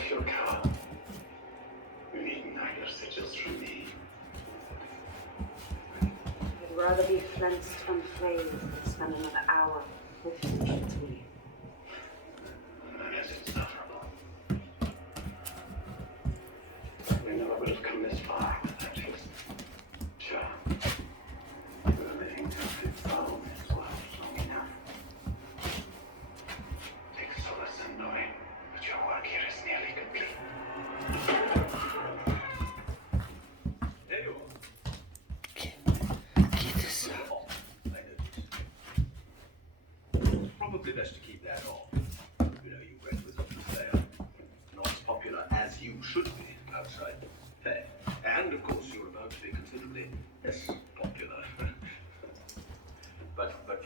off your cow. You need neither sigils from me. I'd rather be flensed and flayed than spend another hour with me. I guess it's sufferable. We never would have come this far without you. Sure. The living perfect bone is loved long enough. Take solace in knowing that your work here is nearly complete. There you are. Keep this up. Probably best to keep that on. You know, you went with Dr. Thayer. Not as popular as you should be outside Fair. And, of course, you're about to be considerably less popular. but